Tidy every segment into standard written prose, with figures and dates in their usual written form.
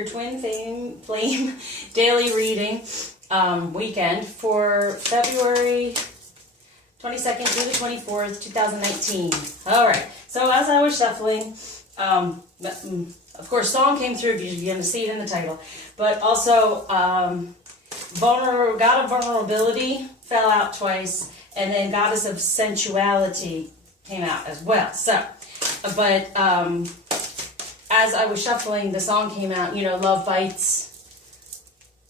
your twin flame daily reading weekend for February 22nd through the 24th, 2019. All right. So as I was shuffling, of course, song came through because you're going to see it in the title, but also God of Vulnerability fell out twice, and then Goddess of Sensuality came out as well. So, but as I was shuffling, the song came out, you know, Love Bites,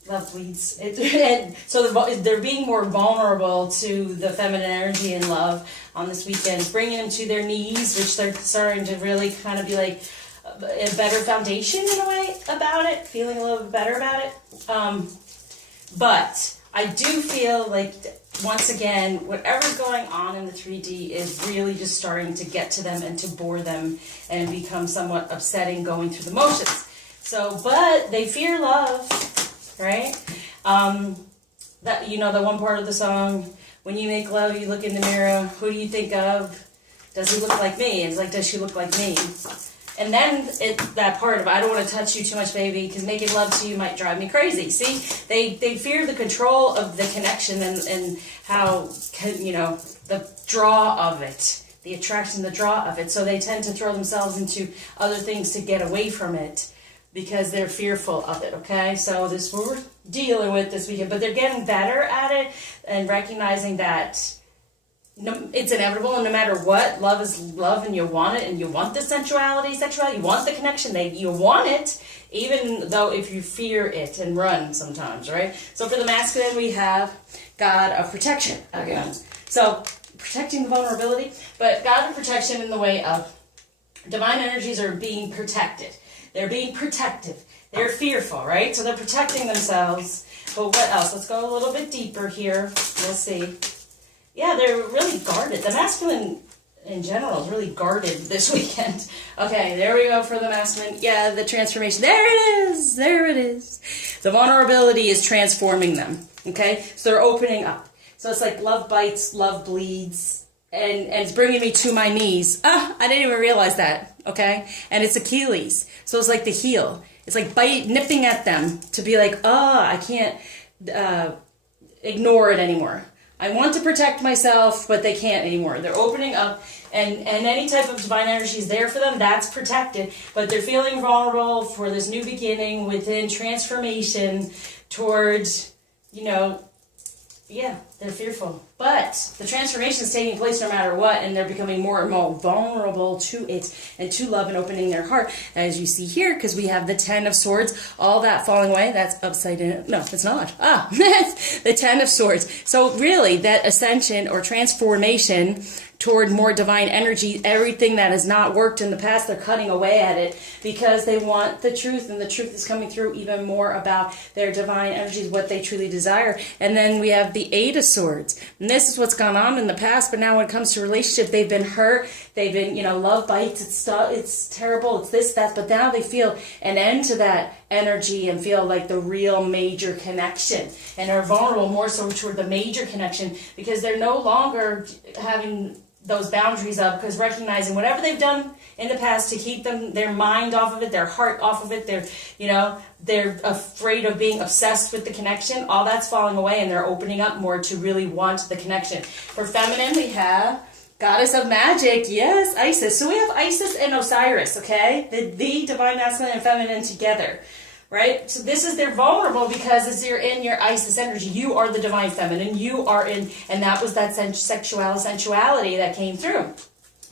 Love Bleeds. And so they're being more vulnerable to the feminine energy and love on this weekend, bringing them to their knees, which they're starting to really kind of be like a better foundation in a way about it, feeling a little bit better about it. But I do feel like, once again, whatever's going on in the 3D is really just starting to get to them and to bore them and become somewhat upsetting going through the motions. So, but they fear love, right? That, you know, the one part of the song, when you make love, you look in the mirror, who do you think of? Does he look like me? It's like, does she look like me? And then that part of, I don't want to touch you too much, baby, because making love to you might drive me crazy. See, they fear the control of the connection and how, you know, the draw of it, the attraction, the draw of it. So they tend to throw themselves into other things to get away from it because they're fearful of it, okay? So this is what we're dealing with this weekend. But they're getting better at it and recognizing that it's inevitable, and no matter what, love is love, and you want it, and you want the sexuality, you want the connection, you want it, even though if you fear it and run sometimes, right? So for the masculine, we have God of Protection again. So protecting the vulnerability, but God of Protection in the way of divine energies are being protected. They're being protective. They're fearful, right? So they're protecting themselves. But what else? Let's go a little bit deeper here. We'll see. Yeah, they're really guarded. The masculine in general is really guarded this weekend. Okay, there we go for the masculine. Yeah, the transformation. There it is. There it is. The vulnerability is transforming them. Okay, so they're opening up. So it's like love bites, love bleeds, and it's bringing me to my knees. I didn't even realize that. Okay, and it's Achilles. So it's like the heel. It's like nipping at them to be like, I can't ignore it anymore. I want to protect myself, but they can't anymore. They're opening up, and any type of divine energy is there for them. That's protected, but they're feeling vulnerable for this new beginning within transformation towards, you know, yeah, they're fearful. But the transformation is taking place no matter what, and they're becoming more and more vulnerable to it and to love and opening their heart. As you see here, because we have the 10 of Swords, all that falling away, that's upside down. No, it's not. The 10 of Swords. So really, that ascension or transformation toward more divine energy, everything that has not worked in the past, they're cutting away at it because they want the truth, and the truth is coming through even more about their divine energies, what they truly desire. And then we have the 8 of Swords. And this is what's gone on in the past, but now when it comes to relationship, they've been hurt, they've been, you know, love bites, it's terrible, it's this, that, but now they feel an end to that energy and feel like the real major connection, and are vulnerable more so toward the major connection because they're no longer having those boundaries up, because recognizing whatever they've done in the past to keep their mind off of it, their heart off of it, they're afraid of being obsessed with the connection, all that's falling away, and they're opening up more to really want the connection. For feminine, we have Goddess of Magic, yes, Isis. So we have Isis and Osiris, okay? The divine masculine and feminine together. Right? So this is, they're vulnerable because as you're in your Isis energy, you are the divine feminine, you are in, and that was that sensuality that came through.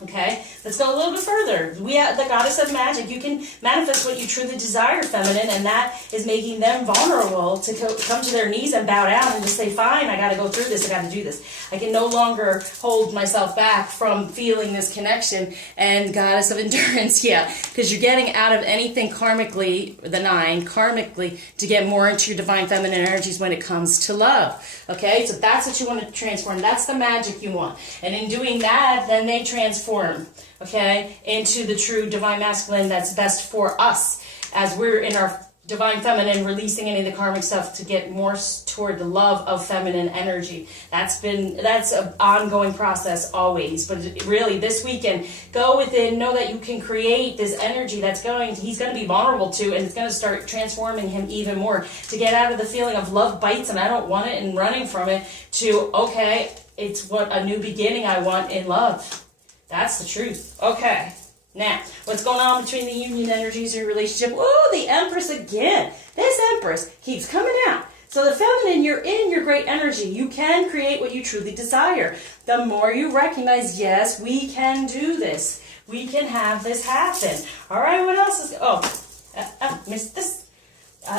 Okay, let's go a little bit further. We have the Goddess of Magic. You can manifest what you truly desire, feminine, and that is making them vulnerable to come to their knees and bow down and just say, fine, I got to go through this, I got to do this. I can no longer hold myself back from feeling this connection. And Goddess of Endurance, yeah, because you're getting out of anything karmically, the 9, karmically, to get more into your divine feminine energies when it comes to love. Okay, so that's what you want to transform. That's the magic you want. And in doing that, then they transform, okay, into the true divine masculine that's best for us as we're in our divine feminine, releasing any of the karmic stuff to get more toward the love of feminine energy. That's an ongoing process always, but really this weekend, go within, know that you can create this energy he's going to be vulnerable to, and it's going to start transforming him even more, to get out of the feeling of love bites and I don't want it and running from it, to okay, it's what a new beginning I want in love. That's the truth. Okay. Now, what's going on between the union energies or relationship? Oh, the Empress again. This Empress keeps coming out. So the feminine, you're in your great energy. You can create what you truly desire. The more you recognize, yes, we can do this. We can have this happen. All right, what else is... missed this.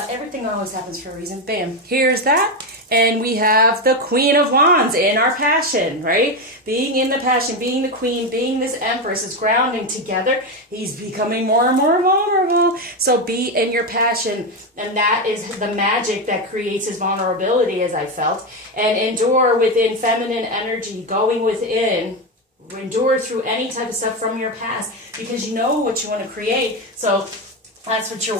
Everything always happens for a reason. Bam. Here's that. And we have the Queen of Wands in our passion, right? Being in the passion, being the queen, being this Empress is grounding together. He's becoming more and more vulnerable. So be in your passion. And that is the magic that creates his vulnerability, as I felt. And endure within feminine energy, going within. Endure through any type of stuff from your past, because you know what you want to create. So that's what you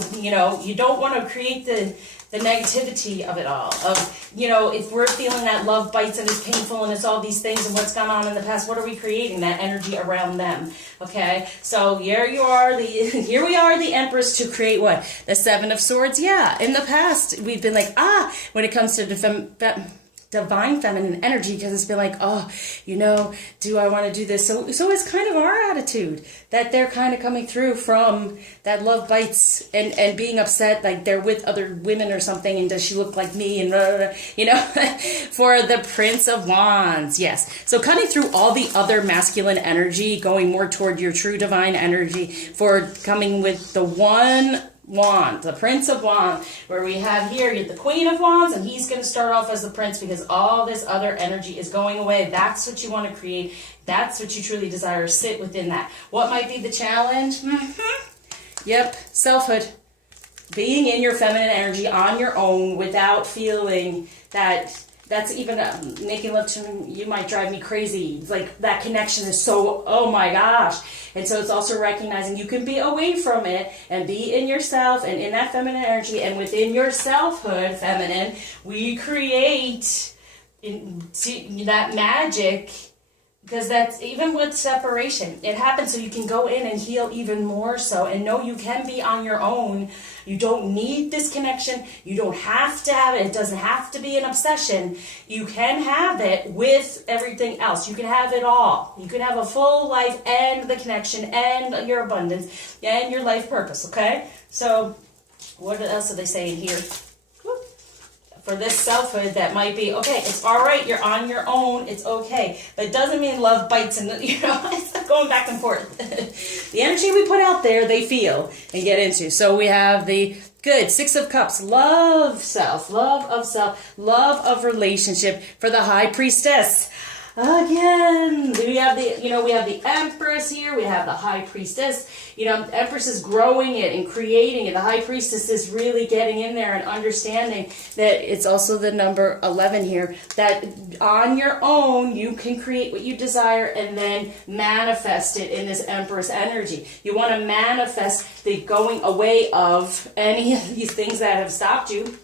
don't want to create the negativity of it all. Of, if we're feeling that love bites and it's painful and it's all these things and what's gone on in the past, what are we creating? That energy around them. Okay? So here we are, the Empress, to create what? The Seven of Swords. Yeah, in the past, we've been like, when it comes to divine feminine energy, because it's been like, do I want to do this? So it's kind of our attitude that they're kind of coming through from that love bites and being upset, like they're with other women or something, and does she look like me, and for the Prince of Wands. Yes, so cutting through all the other masculine energy, going more toward your true divine energy, for coming with the one wand, the Prince of Wands, where we have here the Queen of Wands, and he's going to start off as the Prince, because all this other energy is going away. That's what you want to create. That's what you truly desire. Sit within that. What might be the challenge? Yep, selfhood. Being in your feminine energy on your own without feeling that that's even making love to me, you might drive me crazy. Like that connection is so, oh my gosh. And so it's also recognizing you can be away from it and be in yourself and in that feminine energy, and within your selfhood, feminine, we create that magic. Because that's, even with separation, it happens so you can go in and heal even more so, and know you can be on your own. You don't need this connection. You don't have to have it. It doesn't have to be an obsession. You can have it with everything else. You can have it all. You can have a full life and the connection and your abundance and your life purpose, okay? So what else are they saying here? For this selfhood, that might be, okay, it's all right, you're on your own, it's okay. But it doesn't mean love bites and, it's going back and forth. The energy we put out there, they feel and get into. So we have the good Six of Cups, love self, love of self, love of relationship for the High Priestess. Again, we have the Empress here, we have the High Priestess. Empress is growing it and creating it. The High Priestess is really getting in there and understanding that it's also the number 11 here, that on your own you can create what you desire and then manifest it in this Empress energy. You want to manifest the going away of any of these things that have stopped you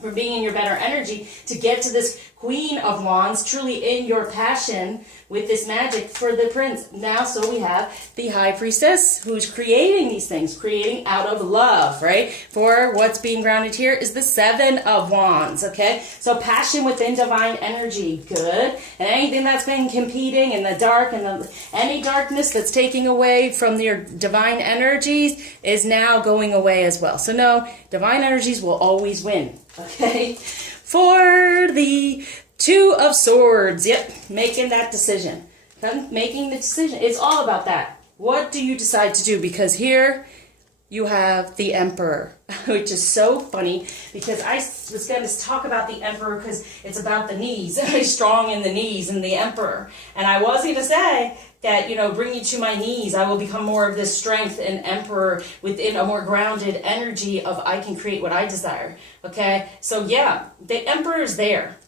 from being in your better energy, to get to this Queen of Wands, truly in your passion with this magic for the Prince. Now, so we have the High Priestess, who's creating these things, creating out of love, right? For what's being grounded here is the Seven of Wands, okay? So passion within divine energy, good. And anything that's been competing in the dark, and any darkness that's taking away from your divine energies is now going away as well. So no, divine energies will always win, okay? For the Two of Swords, yep, making that decision. Making the decision. It's all about that. What do you decide to do? Because here you have the Emperor, which is so funny, because I was going to talk about the Emperor because it's about the knees. He's strong in the knees, and the Emperor. And I was going to say that, bring you to my knees, I will become more of this strength and Emperor within a more grounded energy of I can create what I desire. Okay? So yeah, the Emperor is there.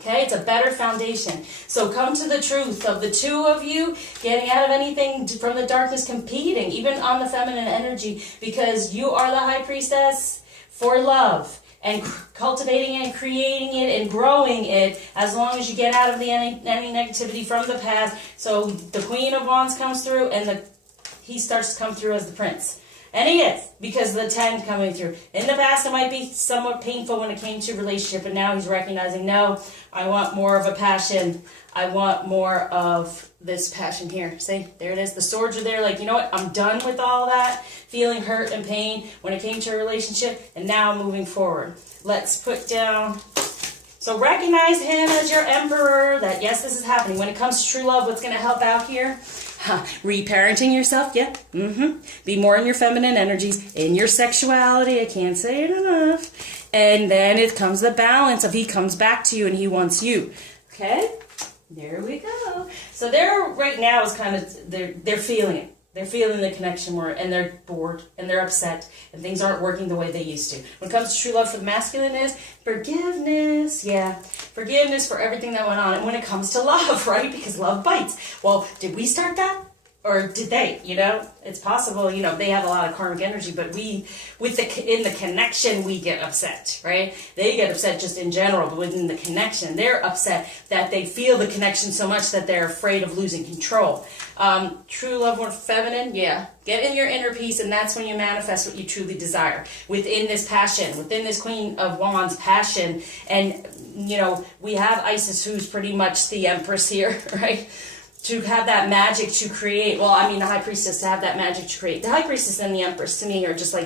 Okay, it's a better foundation. So come to the truth of the two of you getting out of anything from the darkness, competing, even on the feminine energy, because you are the High Priestess for love and cultivating it and creating it and growing it, as long as you get out of any negativity from the past. So the Queen of Wands comes through and he starts to come through as the Prince. And he is, because of the 10 coming through. In the past, it might be somewhat painful when it came to relationship, but now he's recognizing, no, I want more of a passion. I want more of this passion here. See, there it is. The swords are there, like, you know what? I'm done with all that, feeling hurt and pain when it came to a relationship, and now I'm moving forward. Let's put down... So recognize him as your emperor, that yes, this is happening. When it comes to true love, what's going to help out here? Reparenting yourself, yeah. Be more in your feminine energies, in your sexuality. I can't say it enough. And then it comes the balance of he comes back to you and he wants you. Okay? There we go. So they're right now is kind of, they're feeling it. They're feeling the connection more, and they're bored, and they're upset, and things aren't working the way they used to. When it comes to true love for the masculine is forgiveness. Yeah, forgiveness for everything that went on. And when it comes to love, right? Because love bites. Well, did we start that? Or did they? You know, it's possible. You know, they have a lot of karmic energy, but we, in the connection, we get upset, right? They get upset just in general, but within the connection, they're upset that they feel the connection so much that they're afraid of losing control. True love or feminine, yeah. Get in your inner peace, and that's when you manifest what you truly desire. Within this passion, within this Queen of Wands passion, and, you know, we have Isis, who's pretty much the Empress here, right? To have that magic to create, well, I mean, the High Priestess, to have that magic to create. The High Priestess and the Empress, to me, are just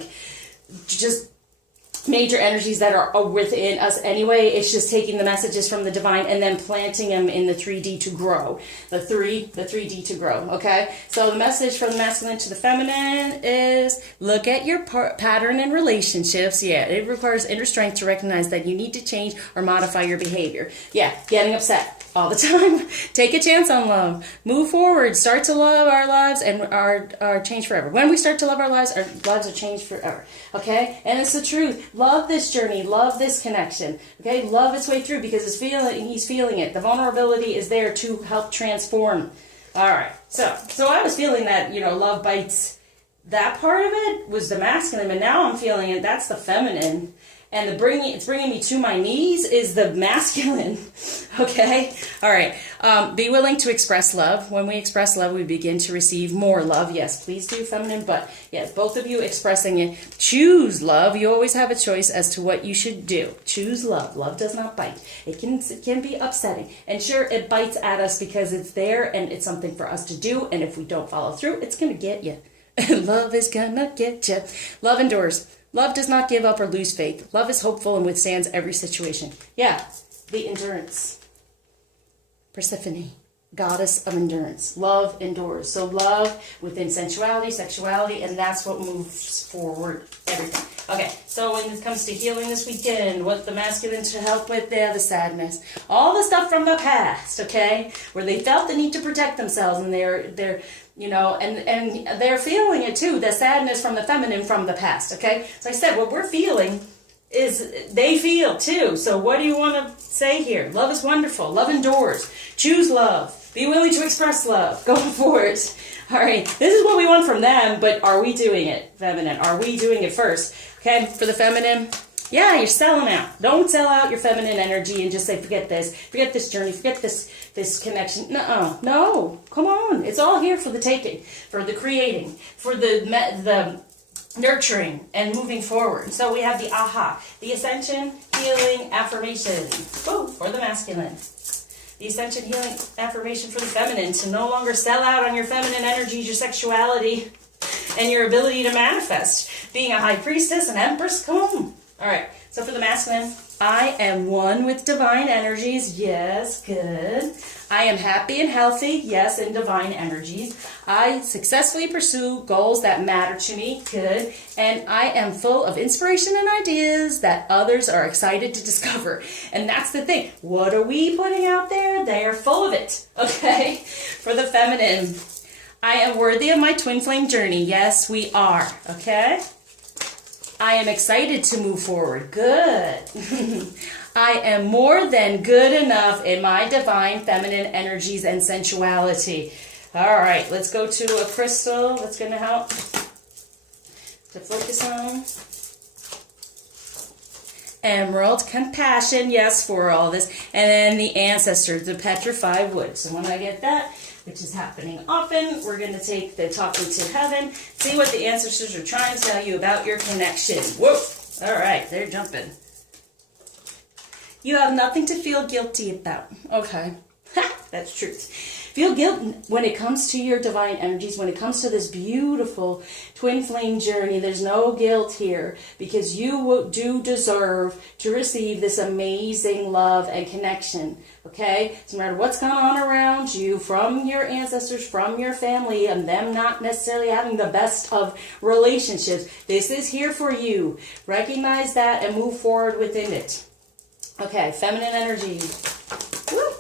major energies that are within us anyway. It's just taking the messages from the divine and then planting them in the 3D to grow. The 3D to grow, okay? So the message from the masculine to the feminine is look at your pattern in relationships. Yeah, it requires inner strength to recognize that you need to change or modify your behavior. Yeah, getting upset all the time. Take a chance on love. Move forward. Start to love our lives and our change forever. When we start to love our lives are changed forever. Okay? And it's the truth. Love this journey. Love this connection. Okay? Love its way through because he's feeling it. The vulnerability is there to help transform. All right. So I was feeling that, you know, love bites. That part of it was the masculine, but now I'm feeling it. That's the feminine. And it's bringing me to my knees is the masculine. Okay? All right. Be willing to express love. When we express love, we begin to receive more love. Yes, please do, feminine. But, yes, both of you expressing it. Choose love. You always have a choice as to what you should do. Choose love. Love does not bite. It can be upsetting. And sure, it bites at us because it's there and it's something for us to do. And if we don't follow through, it's going to get you. Love is going to get you. Love endures. Love does not give up or lose faith. Love is hopeful and withstands every situation. Yeah, the endurance. Persephone, goddess of endurance. Love endures. So love within sensuality, sexuality, and that's what moves forward everything. Okay, so when it comes to healing this weekend, what the masculine should help with, the sadness. All the stuff from the past, okay? Where they felt the need to protect themselves and they're you know, and they're feeling it too, the sadness from the feminine from the past, okay? So I said, what we're feeling is they feel too. So what do you want to say here? Love is wonderful. Love endures. Choose love. Be willing to express love. Go for it. All right. This is what we want from them, but are we doing it, feminine? Are we doing it first? Okay, for the feminine, yeah, you're selling out. Don't sell out your feminine energy and just say, forget this journey, forget this connection. Nuh-uh. No, come on. It's all here for the taking, for the creating, for the nurturing and moving forward. So we have the aha, the ascension, healing, affirmation. Woo, for the masculine. The ascension, healing, affirmation for the feminine. To no longer sell out on your feminine energies, your sexuality, and your ability to manifest. Being a high priestess, an empress, come on. All right, so for the masculine, I am one with divine energies. Yes, good. I am happy and healthy. Yes, in divine energies. I successfully pursue goals that matter to me. Good. And I am full of inspiration and ideas that others are excited to discover. And that's the thing. What are we putting out there? They are full of it. Okay? For the feminine, I am worthy of my twin flame journey. Yes, we are. Okay? I am excited to move forward. Good. I am more than good enough in my divine feminine energies and sensuality. All right, let's go to a crystal that's going to help to focus on. emerald, compassion, yes, for all this, and then the ancestors, the petrified wood. So when I get that, which is happening often, we're going to take the talking to heaven, see what the ancestors are trying to tell you about your connection. Whoa! All right, they're jumping. You have nothing to feel guilty about. Okay. That's truth. Feel guilt when it comes to your divine energies, when it comes to this beautiful twin flame journey. There's no guilt here because you do deserve to receive this amazing love and connection. Okay? So no matter what's going on around you, from your ancestors, from your family, and them not necessarily having the best of relationships, this is here for you. Recognize that and move forward within it. Okay, feminine energy. Woo!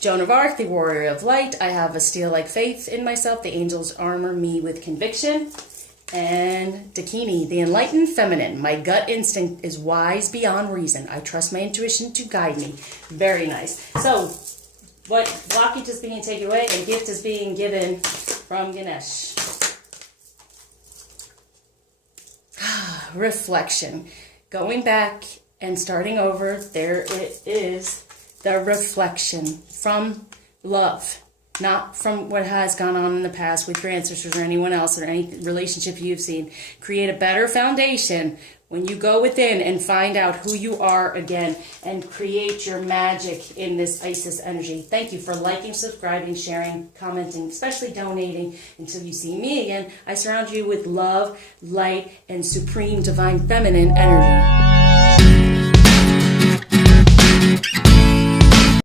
Joan of Arc, the warrior of light. I have a steel-like faith in myself. The angels armor me with conviction. And Dakini, the enlightened feminine. My gut instinct is wise beyond reason. I trust my intuition to guide me. Very nice. So, what blockage is being taken away and gift is being given from Ganesh. Reflection. Going back and starting over, there it is. The reflection from love, not from what has gone on in the past with your ancestors or anyone else or any relationship you've seen. Create a better foundation when you go within and find out who you are again and create your magic in this Isis energy. Thank you for liking, subscribing, sharing, commenting, especially donating. Until you see me again, I surround you with love, light, and supreme divine feminine energy.